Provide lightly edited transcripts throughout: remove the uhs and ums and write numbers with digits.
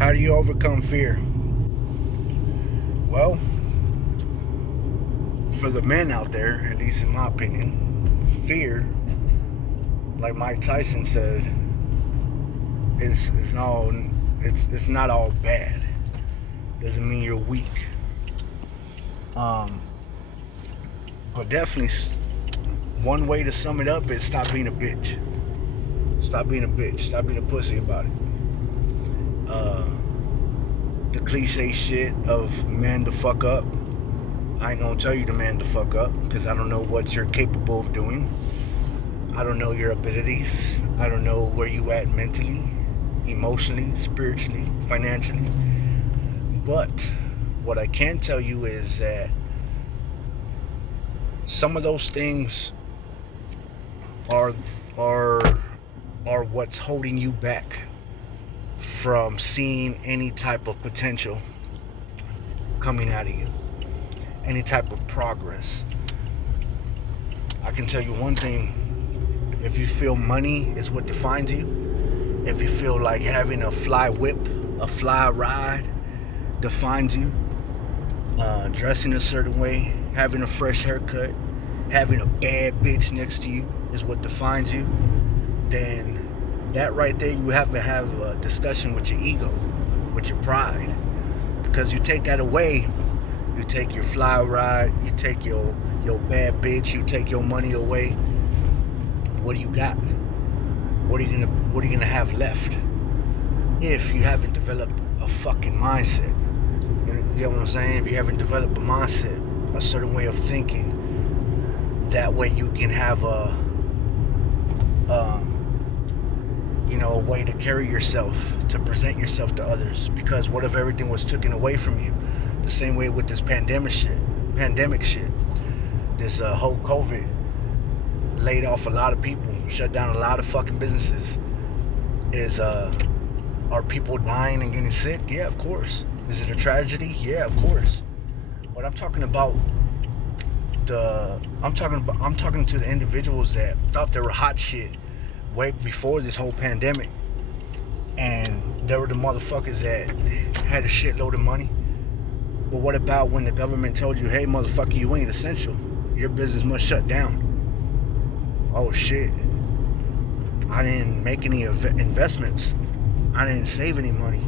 How do you overcome fear? Well, for the men out there, at least in my opinion, fear, like Mike Tyson said, is all it's not all bad. Doesn't mean you're weak. Um, but definitely, one way to sum it up is stop being a bitch. Stop being a bitch. Stop being a pussy about it. Uh, the cliche shit of man to fuck up. I ain't gonna tell you to man to fuck up because I don't know what you're capable of doing. I don't know your abilities. I don't know where you at mentally, emotionally, spiritually, financially. But what I can tell you is that some of those things are are are what's holding you back from seeing any type of potential coming out of you, any type of progress. I can tell you one thing: if you feel money is what defines you, if you feel like having a fly whip, a fly ride defines you, dressing a certain way, having a fresh haircut, having a bad bitch next to you is what defines you, then that right there, you have to have a discussion with your ego, with your pride. Because you take that away, you take your fly ride, you take your bad bitch, you take your money away. What do you got? What are you gonna have left if you haven't developed a fucking mindset? You get what I'm saying? If you haven't developed a mindset, a certain way of thinking, that way you can have a way to carry yourself, to present yourself to others. Because what if everything was taken away from you? The same way with this pandemic shit. This whole COVID laid off a lot of people, shut down a lot of fucking businesses. Are people dying and getting sick? Yeah, of course. Is it a tragedy? Yeah, of course. But I'm talking to the individuals that thought they were hot shit way before this whole pandemic, and there were the motherfuckers that had a shitload of money. But what about when the government told you, hey motherfucker, you ain't essential, your business must shut down? Oh shit, I didn't make any investments, I didn't save any money.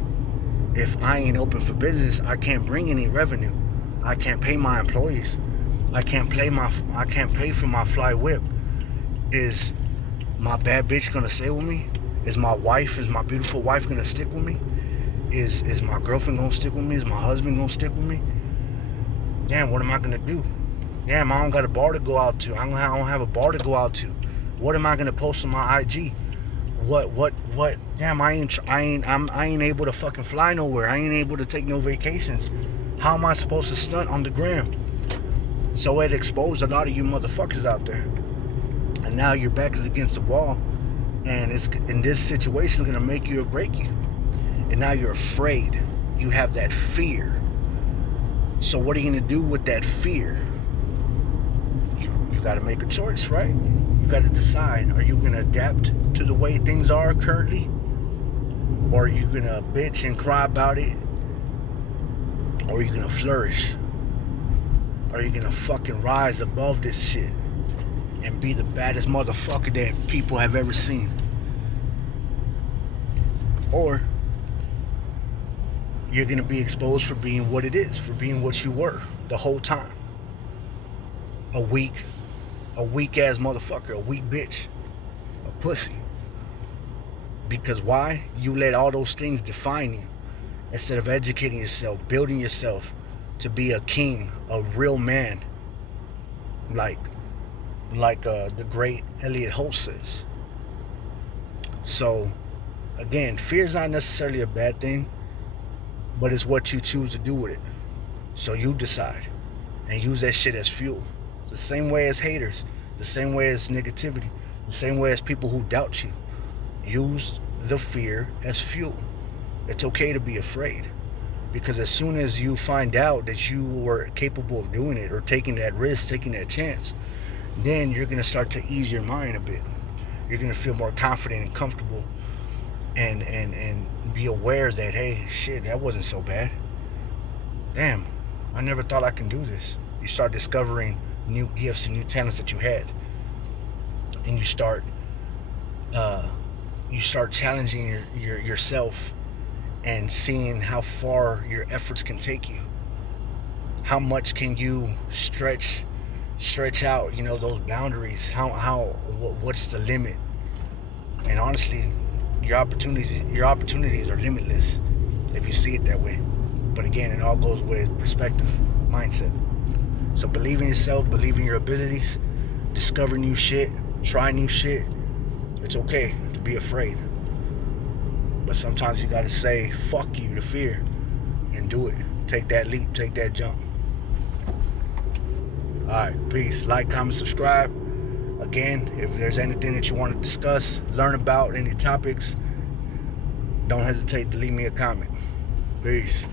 If I ain't open for business, I can't bring any revenue, I can't pay my employees, I can't pay for my fly whip. Is my bad bitch gonna stay with me? Is my beautiful wife gonna stick with me? Is my girlfriend gonna stick with me? Is my husband gonna stick with me? Damn, what am I gonna do? Damn, I don't got a bar to go out to. I don't have a bar to go out to. What am I gonna post on my IG? What? Damn, I ain't able to fucking fly nowhere. I ain't able to take no vacations. How am I supposed to stunt on the gram? So it exposed a lot of you motherfuckers out there. And now your back is against the wall, and this situation is gonna make you or break you. And now you're afraid. You have that fear. So what are you gonna do with that fear? You gotta make a choice, right? You gotta decide. Are you gonna adapt to the way things are currently? Or are you gonna bitch and cry about it? Or are you gonna flourish? Are you gonna fucking rise above this shit and be the baddest motherfucker that people have ever seen? Or you're gonna be exposed for being what it is, for being what you were the whole time. A weak ass motherfucker, a weak bitch, a pussy. Because why? You let all those things define you instead of educating yourself, building yourself to be a king, a real man, like the great Elliot Holt says. So again, fear is not necessarily a bad thing, but it's what you choose to do with it. So you decide and use that shit as fuel. It's the same way as haters, the same way as negativity, the same way as people who doubt you. Use the fear as fuel. It's okay to be afraid, because as soon as you find out that you were capable of doing it or taking that risk, taking that chance, then you're going to start to ease your mind a bit. You're going to feel more confident and comfortable and be aware that, hey, shit, that wasn't so bad. Damn, I never thought I can do this. You start discovering new gifts and new talents that you had, and you start challenging yourself and seeing how far your efforts can take you. How much can you stretch out, those boundaries? What's the limit? And honestly, your opportunities are limitless if you see it that way. But again, it all goes with perspective, mindset. So believe in yourself, believe in your abilities, discover new shit, try new shit. It's okay to be afraid. But sometimes you gotta say, fuck you to fear, and do it. Take that leap, take that jump. Alright, peace. Like, comment, subscribe. Again, if there's anything that you want to discuss, learn about, any topics, don't hesitate to leave me a comment. Peace.